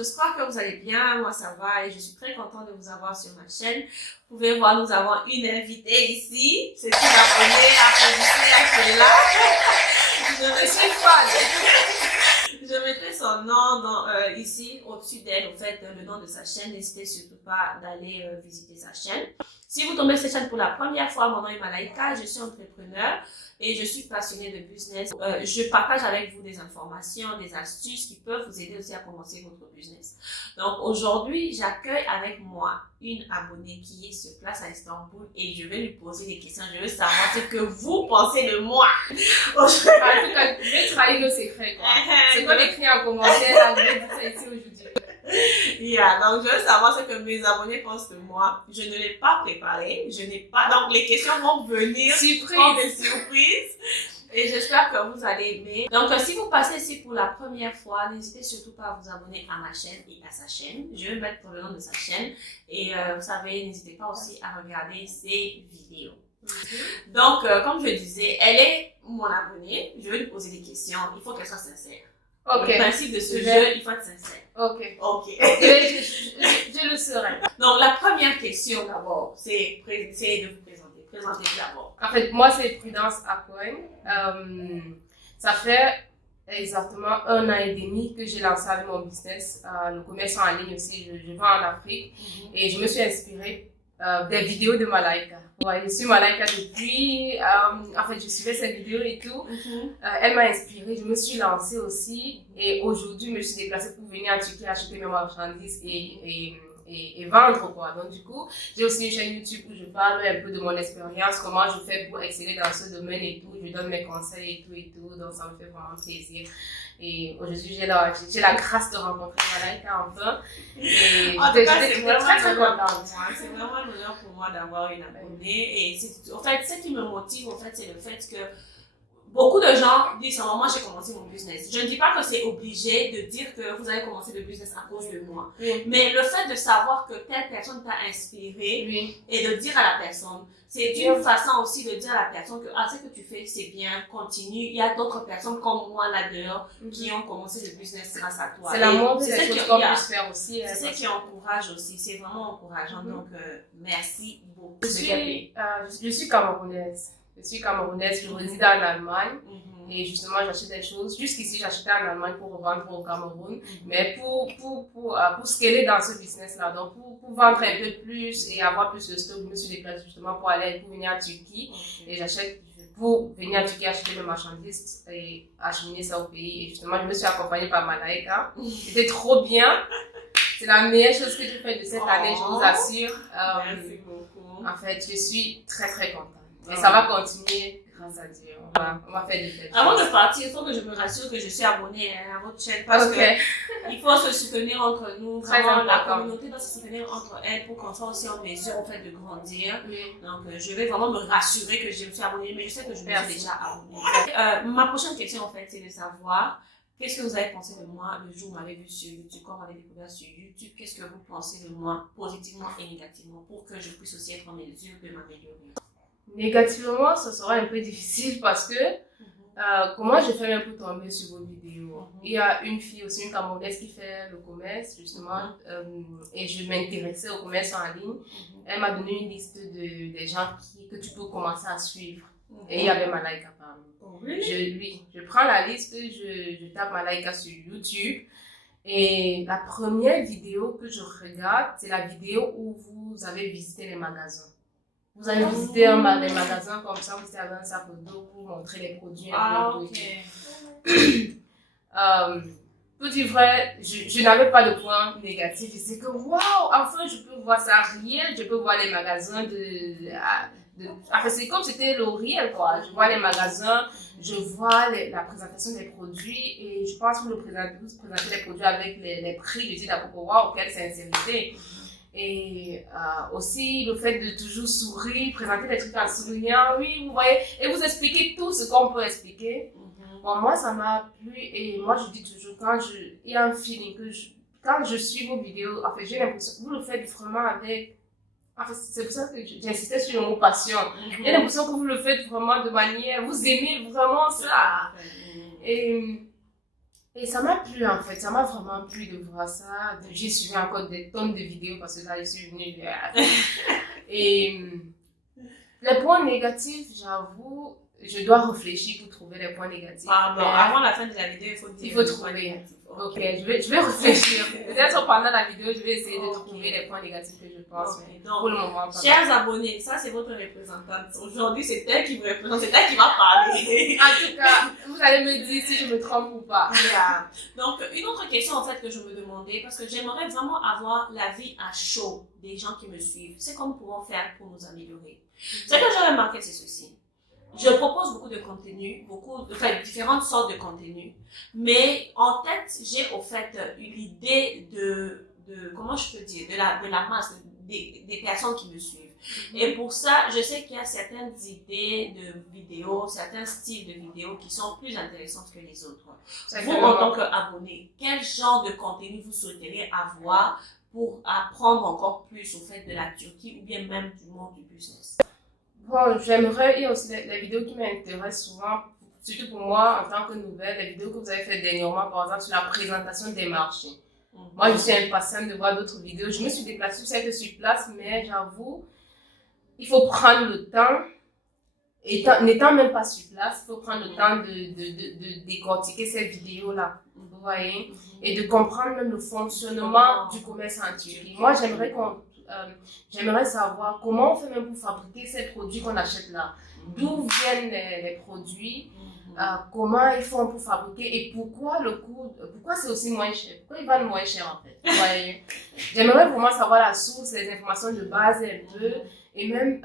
j'espère que vous allez bien. Moi, ça va et je suis très contente de vous avoir sur ma chaîne. Vous pouvez voir, nous avons une invitée ici. C'est une abonnée, applaudissez, accueillez-la. Je me suis fan. Je mettrai son nom ici, au-dessus d'elle, au fait, le nom de sa chaîne. N'hésitez surtout pas d'aller visiter sa chaîne. Si vous tombez sur cette chaîne pour la première fois, mon nom est Malaika, je suis entrepreneur et je suis passionnée de business. Je partage avec vous des informations, des astuces qui peuvent vous aider aussi à commencer votre business. Donc aujourd'hui, j'accueille avec moi une abonnée qui est sur place à Istanbul et je vais lui poser des questions. Je veux savoir ce que vous pensez de moi. En tout cas, je vais trahir le secret. C'est quoi l'écrit en commentaire là, je vais dire ça ici aujourd'hui. Donc je veux savoir ce que mes abonnés pensent de moi. Je ne l'ai pas préparé, donc les questions vont venir comme des surprises et j'espère que vous allez aimer. Donc si vous passez ici pour la première fois, n'hésitez surtout pas à vous abonner à ma chaîne et à sa chaîne. Je vais mettre le nom de sa chaîne et vous savez, n'hésitez pas aussi à regarder ses vidéos. Donc comme je disais, elle est mon abonnée, je vais lui poser des questions, il faut qu'elle soit sincère. Ok. Le principe de ce jeu, il faut être sincère. Ok. Je le serai. Donc, la première question d'abord, c'est de vous présenter. Présentez-vous d'abord. En fait, moi, c'est Prudence Akoin. Ça fait exactement 1 an et demi que j'ai lancé avec mon business, le commerce en ligne aussi. Je vends en Afrique et je me suis inspirée des vidéos de Malaika. Ouais, je suis Malaika depuis, en fait, je suivais ses vidéos et tout. Elle m'a inspirée, je me suis lancée aussi et aujourd'hui, je me suis déplacée pour venir en Turquie acheter mes marchandises et vendre quoi. Donc du coup, j'ai aussi une chaîne YouTube où je parle un peu de mon expérience, comment je fais pour exceller dans ce domaine et tout. Je donne mes conseils et tout, donc ça me fait vraiment plaisir. Et aujourd'hui, j'ai la grâce de rencontrer Malaika enfin. Et en tout cas, c'est vraiment très contente. C'est vraiment un honneur pour moi d'avoir une abonnée. Et en fait, ce qui me motive, en fait, c'est le fait que beaucoup de gens disent, moi j'ai commencé mon business. Je ne dis pas que c'est obligé de dire que vous avez commencé le business à cause de moi. Mais le fait de savoir que telle personne t'a inspiré et de dire à la personne, c'est une façon aussi de dire à la personne que ce que tu fais c'est bien, continue. Il y a d'autres personnes comme moi là-dehors qui ont commencé le business grâce à toi. C'est la moindre des choses qu'on puisse faire aussi. C'est ce qui encourage aussi, c'est vraiment encourageant. Donc merci beaucoup. Je suis camerounaise. Je réside en Allemagne et justement j'achète des choses. Jusqu'ici j'achetais en Allemagne pour revendre au Cameroun, mais pour scaler dans ce business-là, donc pour vendre un peu plus et avoir plus de stock, je me suis déplacée justement pour venir en Turquie et j'achète pour venir en Turquie acheter mes marchandises et acheminer ça au pays. Et justement je me suis accompagnée par Malaika. C'était trop bien. C'est la meilleure chose que j'ai faite de cette année, je vous assure. Merci beaucoup. En fait, je suis très très contente. Et ça va continuer grâce à Dieu. On va faire des fêtes. Avant de partir, il faut que je me rassure que je suis abonnée à votre chaîne parce que il faut se soutenir entre nous. Vraiment, la communauté doit se soutenir entre elles pour qu'on soit aussi en mesure en fait, de grandir. Donc, je vais vraiment me rassurer que je me suis abonnée, mais je sais que je me suis déjà abonnée. Ma prochaine question, en fait, c'est de savoir qu'est-ce que vous avez pensé de moi le jour où vous m'avez vu sur YouTube, quand vous m'avez découvert sur YouTube. Qu'est-ce que vous pensez de moi positivement et négativement pour que je puisse aussi être en mesure de m'améliorer. Négativement, ça sera un peu difficile parce que comment je fais même pour tomber sur vos vidéos. Il y a une fille aussi, une Camerounaise qui fait le commerce justement et je m'intéressais au commerce en ligne. Elle m'a donné une liste des gens que tu peux commencer à suivre. Et il y avait Malaika parmi. Je prends la liste, je tape Malaika sur YouTube. Et la première vidéo que je regarde, c'est la vidéo où vous avez visité les magasins. Vous avez visité des magasins comme ça, vous avez un sac d'eau pour montrer les produits. Pour dire vrai, je n'avais pas de point négatif. Je sais que waouh, enfin je peux voir ça réel, je peux voir les magasins enfin, c'est comme c'était le réel quoi. Je vois les magasins, je vois la présentation des produits et je pense que vous présentez les produits avec les prix. Je dis d'abord waouh, quelle sincérité. Et aussi le fait de toujours sourire, présenter des trucs en souriant, oui, vous voyez, et vous expliquer tout ce qu'on peut expliquer. Bon, moi, ça m'a plu et moi, je dis toujours, il y a un feeling que quand je suis vos vidéos, en fait, j'ai l'impression que vous le faites vraiment avec, en fait, c'est pour ça que j'insistais sur le mot passion. J'ai l'impression que vous le faites vraiment de manière, vous aimez vraiment ça. Et Et ça m'a plu en fait, ça m'a vraiment plu de voir ça. J'ai suivi encore des tonnes de vidéos parce que là je suis venue. Et les points négatifs, j'avoue, je dois réfléchir pour trouver les points négatifs. Pardon, avant la fin de la vidéo, il faut trouver. Ok, je vais réfléchir. Peut-être pendant la vidéo, je vais essayer de trouver les points négatifs que je pense. Okay. Mais donc, pour le moment, chers abonnés, ça c'est votre représentante. Aujourd'hui, c'est elle qui vous représente, c'est elle qui va parler. En tout cas, vous allez me dire si je me trompe ou pas. Yeah. Donc, une autre question en fait que je me demandais, parce que j'aimerais vraiment avoir l'avis à chaud des gens qui me suivent. C'est comment nous pouvons faire pour nous améliorer. Ce que j'ai remarqué, c'est ceci. Je propose beaucoup de contenu, différentes sortes de contenus, mais en tête, j'ai au fait une idée de comment je peux dire, de la masse, des personnes qui me suivent. Et pour ça, je sais qu'il y a certaines idées de vidéos, certains styles de vidéos qui sont plus intéressantes que les autres. Vous, en tant qu'abonné, quel genre de contenu vous souhaiteriez avoir pour apprendre encore plus au fait de la Turquie ou bien même du monde du business? Bon, j'aimerais, il y a aussi les vidéos qui m'intéressent souvent, surtout pour moi en tant que nouvelle, les vidéos que vous avez faites dernièrement, par exemple, sur la présentation des marchés. Moi, je suis impatiente de voir d'autres vidéos. Je me suis déplacée certes sur place, mais j'avoue, il faut prendre le temps, n'étant même pas sur place, il faut prendre le temps de décortiquer ces vidéos-là, vous voyez, et de comprendre même le fonctionnement du commerce en Turquie. Moi, j'aimerais savoir comment on fait même pour fabriquer ces produits qu'on achète là. D'où viennent les produits, comment ils font pour fabriquer et pourquoi c'est aussi moins cher, pourquoi ils valent moins cher en fait. Vous voyez. J'aimerais vraiment savoir la source, les informations de base un peu et même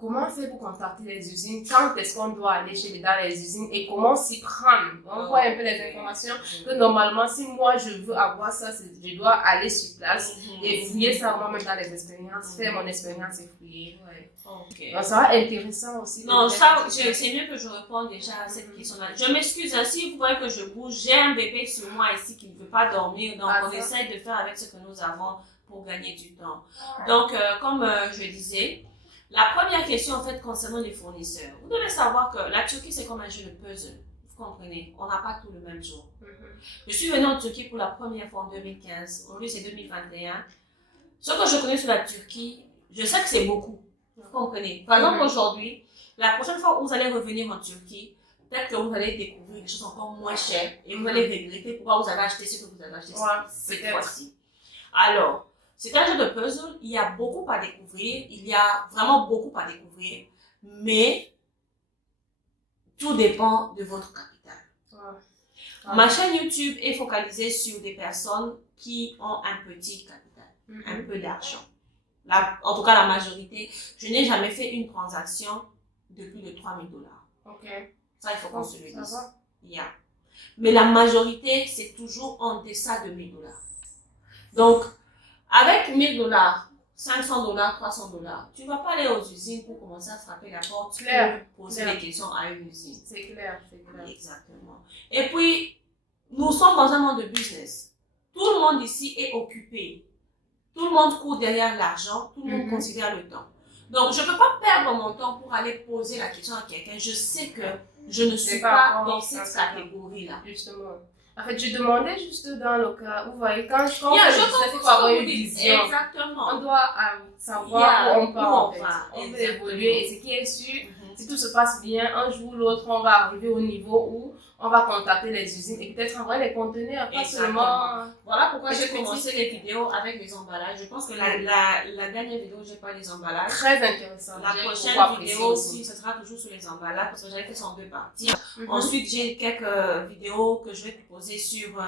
comment on fait pour contacter les usines, quand est-ce qu'on doit aller dans les usines et comment s'y prendre. On voit un peu les informations que normalement si moi je veux avoir ça, je dois aller sur place et fouiller ça moi-même dans les expériences, faire mon expérience et fouiller. Ouais. Okay. Donc, ça va être intéressant aussi. Non, ça, c'est mieux que je réponde déjà à cette question-là. Je m'excuse, si vous voyez que je bouge, j'ai un bébé sur moi ici qui ne veut pas dormir, donc on essaie de faire avec ce que nous avons pour gagner du temps. Donc, comme je disais, la première question en fait concernant les fournisseurs. Vous devez savoir que la Turquie c'est comme un jeu de puzzle. Vous comprenez? On n'a pas tout le même jour. Je suis venue en Turquie pour la première fois en 2015. Aujourd'hui c'est 2021. Ce que je connais sur la Turquie, je sais que c'est beaucoup. Vous comprenez? Par exemple aujourd'hui, la prochaine fois où vous allez revenir en Turquie, peut-être que vous allez découvrir des choses encore moins chères et vous allez regretter pourquoi vous avez acheté ce que vous avez acheté cette fois-ci. Alors, c'est un jeu de puzzle, il y a beaucoup à découvrir, il y a vraiment beaucoup à découvrir, mais tout dépend de votre capital. Ma chaîne YouTube est focalisée sur des personnes qui ont un petit capital, un peu d'argent. En tout cas, la majorité, je n'ai jamais fait une transaction de plus de 3 000 $. Okay. Ça, il faut qu'on se le dise. Yeah. Mais la majorité, c'est toujours en deçà de 1 000 $. Donc, avec 1 000 $, 500 $, 300 $, tu ne vas pas aller aux usines pour commencer à frapper la porte pour poser des questions à une usine. C'est clair, c'est clair. Exactement. Et puis, nous sommes dans un monde de business. Tout le monde ici est occupé. Tout le monde court derrière l'argent, tout le monde considère le temps. Donc, je ne peux pas perdre mon temps pour aller poser la question à quelqu'un. Je sais que je ne suis pas dans cette catégorie-là. Justement. En fait, je demandais juste dans le cas, vous voyez, quand je pense que c'est pour avoir une vision. Exactement. On doit savoir où on part, en fait. On veut évoluer et ce qui est sûr, si tout se passe bien, un jour ou l'autre, on va arriver au niveau où on va contacter les usines et peut-être envoyer les conteneurs, pas seulement... Voilà pourquoi j'ai commencé les vidéos avec les emballages. Je pense que la dernière vidéo, j'ai pas les emballages. Très intéressant. La prochaine vidéo aussi, ce sera toujours sur les emballages parce que j'avais fait ça en 2 parties. Ensuite, j'ai quelques vidéos que je vais proposer sur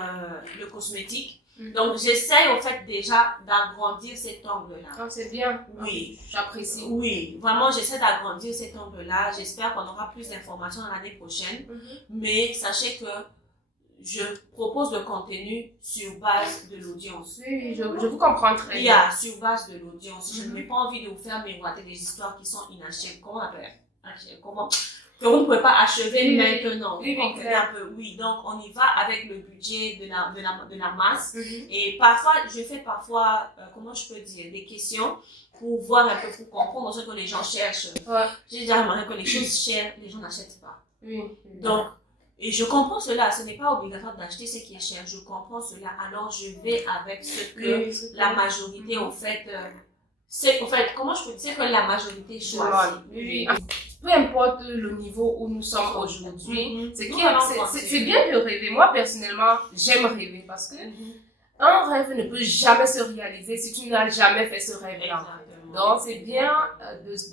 le cosmétique. Donc, j'essaie en fait déjà d'agrandir cet angle-là. Oh, c'est bien. Oui. J'apprécie. Oui, vraiment, j'essaie d'agrandir cet angle-là. J'espère qu'on aura plus d'informations l'année prochaine. Mais sachez que je propose le contenu sur base de l'audience. Oui, je vous comprends très bien. Sur base de l'audience. Je n'ai pas envie de vous faire miroiter des histoires qui sont inachevables. Comment on appelle? Que vous ne pouvez pas achever maintenant. Oui, donc on y va avec le budget de la masse. Et parfois, je fais comment je peux dire, des questions pour voir un peu, pour comprendre ce que les gens cherchent. J'ai déjà remarqué que les choses chères, les gens n'achètent pas. Donc, Et je comprends cela, ce n'est pas obligatoire d'acheter ce qui est cher, je comprends cela, alors je vais avec ce que la majorité, en fait, comment je peux dire que la majorité choisit. Oui. Peu importe le niveau où nous sommes aujourd'hui, c'est bien de rêver. Moi, personnellement, j'aime rêver parce que un rêve ne peut jamais se réaliser si tu n'as jamais fait ce rêve-là. Donc, c'est bien de se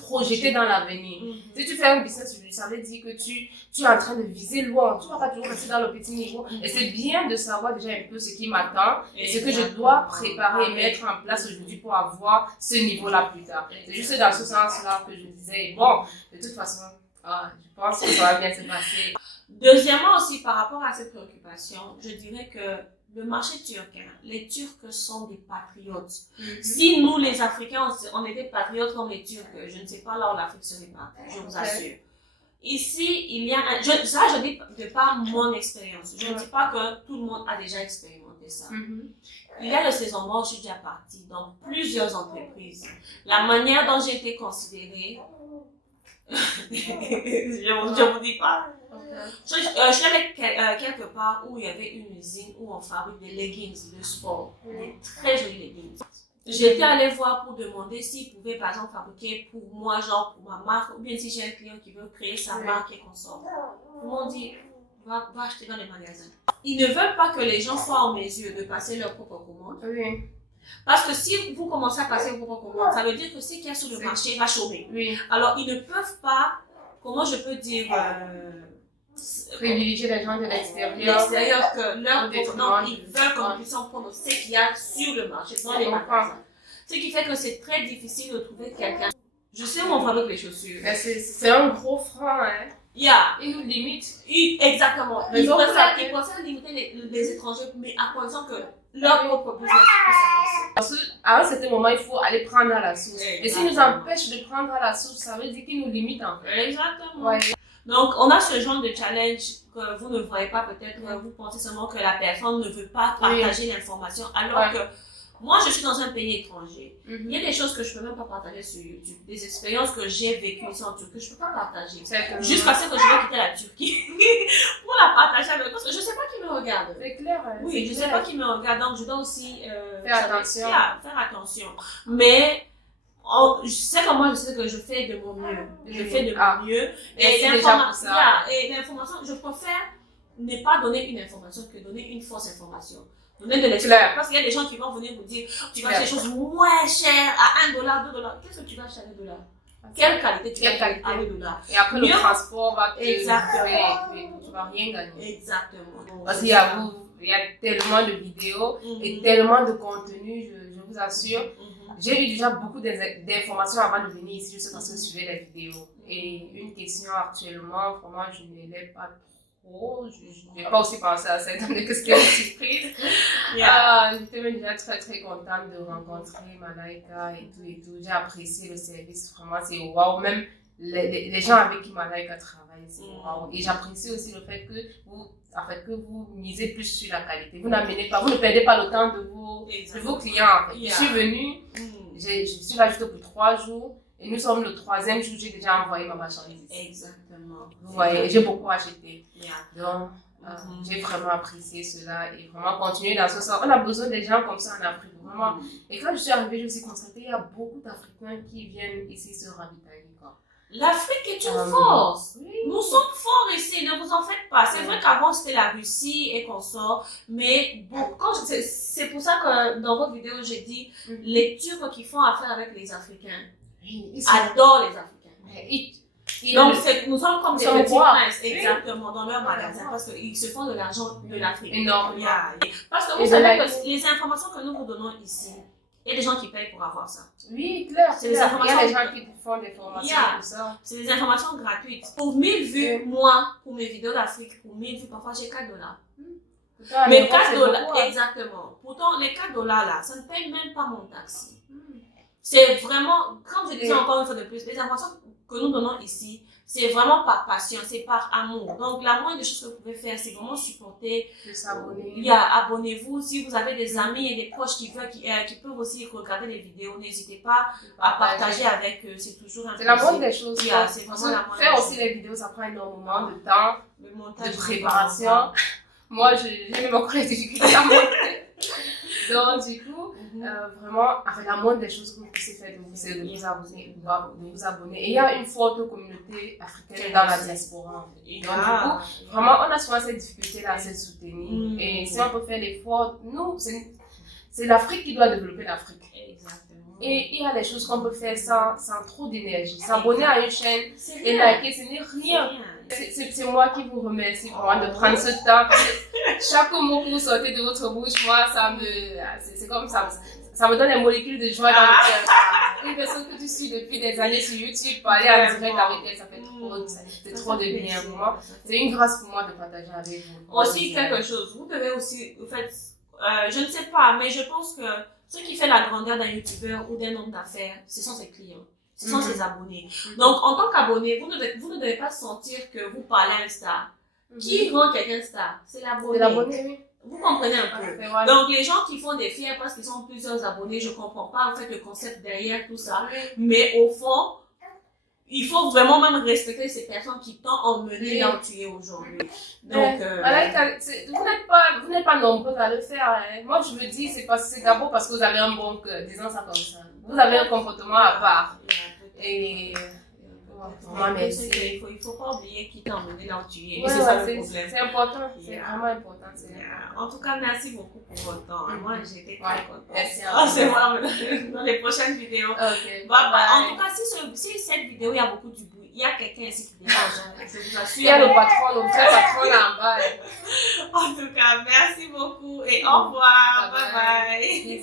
projeter dans l'avenir. Si tu fais un business, ça veut dire que tu es en train de viser loin. Tu ne vas pas toujours rester dans le petit niveau. Et c'est bien de savoir déjà un peu ce qui m'attend et ce que je dois préparer et mettre en place aujourd'hui pour avoir ce niveau-là plus tard. C'est juste dans ce sens-là que je disais, bon, de toute façon, je pense que ça va bien se passer. Deuxièmement aussi, par rapport à cette préoccupation, je dirais que le marché turc, les Turcs sont des patriotes. Si nous, les Africains, on était patriotes comme les Turcs, je ne sais pas là où l'Afrique serait partie, je vous assure. Ici, il y a je dis de par mon expérience. Je ne dis pas que tout le monde a déjà expérimenté ça. Il y a le saison mort, je suis déjà partie dans plusieurs entreprises. La manière dont j'ai été considérée, je vous dis pas. Je suis allée quelque part où il y avait une usine où on fabrique des leggings de sport, des très jolis leggings. J'étais allée voir pour demander s'ils pouvaient par exemple fabriquer pour moi, genre pour ma marque, ou bien si j'ai un client qui veut créer sa marque et qu'on sort. Ils m'ont dit, va acheter dans les magasins. Ils ne veulent pas que les gens soient en mesure de passer leur propre commande. Parce que si vous commencez à passer vos propres commandes, ça veut dire que ce qu'il y a sur le marché va chômer. Alors, ils ne peuvent pas, comment je peux dire, privilégier les gens de l'extérieur. Que leur détriment, ils veulent qu'on puisse en prendre ce qu'il y a sur le marché, dans les magasins. Ce qui fait que c'est très difficile de trouver quelqu'un. Je sais où on fabrique les chaussures. C'est un gros frein, hein. Ils nous limitent. Exactement. Ils préfèrent limiter les étrangers, mais à condition que leur propre business puisse avancer. À un certain moment, il faut aller prendre à la source. Et s'ils nous empêchent de prendre à la source, ça veut dire qu'ils nous limitent en fait. Exactement. Donc, on a ce genre de challenge que vous ne voyez pas peut-être, vous pensez seulement que la personne ne veut pas partager l'information, alors que moi, je suis dans un pays étranger. Il y a des choses que je ne peux même pas partager sur YouTube, des expériences que j'ai vécues ici en Turquie, je ne peux pas partager. Juste parce que je vais quitter la Turquie pour la partager avec, parce que je ne sais pas qui me regarde. C'est clair. Oui, je ne sais pas qui me regarde, donc je dois aussi faire attention. Faire attention. Mais je sais que moi, je sais que je fais de mon mieux. Je fais de mon mieux. Et l'information, je préfère ne pas donner une information que donner une fausse information. Donner de l'expérience. Parce qu'il y a des gens qui vont venir vous dire, tu vas acheter des choses moins chères à $1, $2. Qu'est-ce que tu vas acheter à $2? Quelle qualité tu vas acheter à $2? Et après, le transport va te... Exactement. Tu vas rien gagner. Exactement. Parce qu'il y a tellement de vidéos et tellement de contenu, je vous assure. J'ai eu déjà beaucoup d'informations avant de venir ici, juste parce que je suivais les vidéos. Et une question actuellement, vraiment, je ne l'ai pas trop. Je n'ai pas aussi pensé à ça, étant donné que c'était une surprise. J'étais même déjà très très contente de rencontrer Malaika et tout. J'ai apprécié le service, vraiment, c'est waouh. Même les gens avec qui Malaika travaille, c'est waouh. Et j'apprécie aussi le fait que vous misez plus sur la qualité. Vous ne perdez pas le temps de vos clients. En fait. Je suis venue, je suis là juste pour 3 jours et nous sommes le 3e jour, j'ai déjà envoyé ma marchandise. Exactement. Vous voyez, j'ai beaucoup acheté. Donc, j'ai vraiment apprécié cela et vraiment continuer dans ce sens. On a besoin des gens comme ça en Afrique, vraiment. Et quand je suis arrivée, je me suis constatée qu'il y a beaucoup d'Africains qui viennent ici se ravitailler. L'Afrique est une force. Nous sommes forts ici, ne vous en faites pas. C'est vrai qu'avant c'était la Russie et qu'on sort, mais c'est pour ça que dans votre vidéo j'ai dit les Turcs qui font affaire avec les Africains adorent les Africains. Donc nous sommes comme des petits princes, exactement, dans leur magasin parce qu'ils se font de l'argent de l'Afrique. Énorme. Parce que vous savez que les informations que nous vous donnons ici, il y a des gens qui payent pour avoir ça. Oui, clair. C'est des informations. Il y a des gens qui font des formations pour ça. C'est des informations gratuites. Pour 1000 vues, moi, pour mes vidéos d'Afrique, pour 1000 vues, parfois j'ai $4. Mais $4, exactement. Pourtant, les $4 là, ça ne paye même pas mon taxi. C'est vraiment, comme je disais encore une fois de plus, les informations que nous donnons ici, c'est vraiment par passion, c'est par amour. Donc, la moindre des choses que vous pouvez faire, c'est vraiment supporter. De s'abonner. Abonnez-vous. Si vous avez des amis et des proches qui peuvent aussi regarder les vidéos, n'hésitez pas à partager avec eux. C'est toujours un plaisir. C'est la moindre des choses. C'est vraiment la moindre Faire des aussi choses. les vidéos, ça prend énormément de temps, Le montage, de préparation. Moi, j'ai même encore les difficultés à monter. Donc, du coup, vraiment, avec la moindre des choses que vous puissiez faire, c'est de vous abonner. Et il y a une forte communauté africaine dans la diaspora. Donc, du coup, vraiment, on a souvent cette difficulté-là à se soutenir. Et si on peut faire l'effort, nous, c'est l'Afrique qui doit développer l'Afrique. Exactement. Et il y a des choses qu'on peut faire sans trop d'énergie. S'abonner à une chaîne et liker, ce n'est rien. C'est moi qui vous remercie vraiment de prendre ce temps. Parce que chaque mot que vous sortez de votre bouche, moi, c'est comme ça. Ça me donne des molécules de joie dans le cœur. Une personne que tu suis depuis des années sur YouTube, parler en direct avec elle, ça fait trop de bien pour moi. C'est une grâce pour moi de partager avec vous. Aussi, quelque chose. Vous devez aussi, en fait, je ne sais pas, mais je pense que ce qui fait la grandeur d'un youtubeur ou d'un homme d'affaires, ce sont ses clients. Ce sont ses abonnés. Donc, en tant qu'abonné, vous ne devez pas sentir que vous parlez à un star. Qui rend quelqu'un star? C'est l'abonné. C'est l'abonné, oui. Vous comprenez un peu. Donc, les gens qui font des fiers parce qu'ils ont plusieurs abonnés, je comprends pas en fait le concept derrière tout ça. Mais au fond, il faut vraiment même respecter ces personnes qui t'ont emmené là où tu es aujourd'hui. Donc, vous n'êtes pas nombreux à le faire. Hein. Moi, je me dis, c'est d'abord parce que vous avez un bon cœur, disons ça comme ça. Vous avez un comportement à part. Et vraiment, merci. Il faut pas oublier qui t'a emmené là où tu es. Ouais, c'est ça le problème. C'est important. C'est vraiment important. En tout cas, merci beaucoup pour votre temps. Moi, j'étais très contente. Merci. C'est moi dans les prochaines vidéos. Okay. En tout cas, si cette vidéo, il y a beaucoup de bruit, il y a quelqu'un ici qui dérange. Je vous assure. Il y a le patron, le vrai patron là en bas. En tout cas, merci beaucoup et au revoir. Bye bye.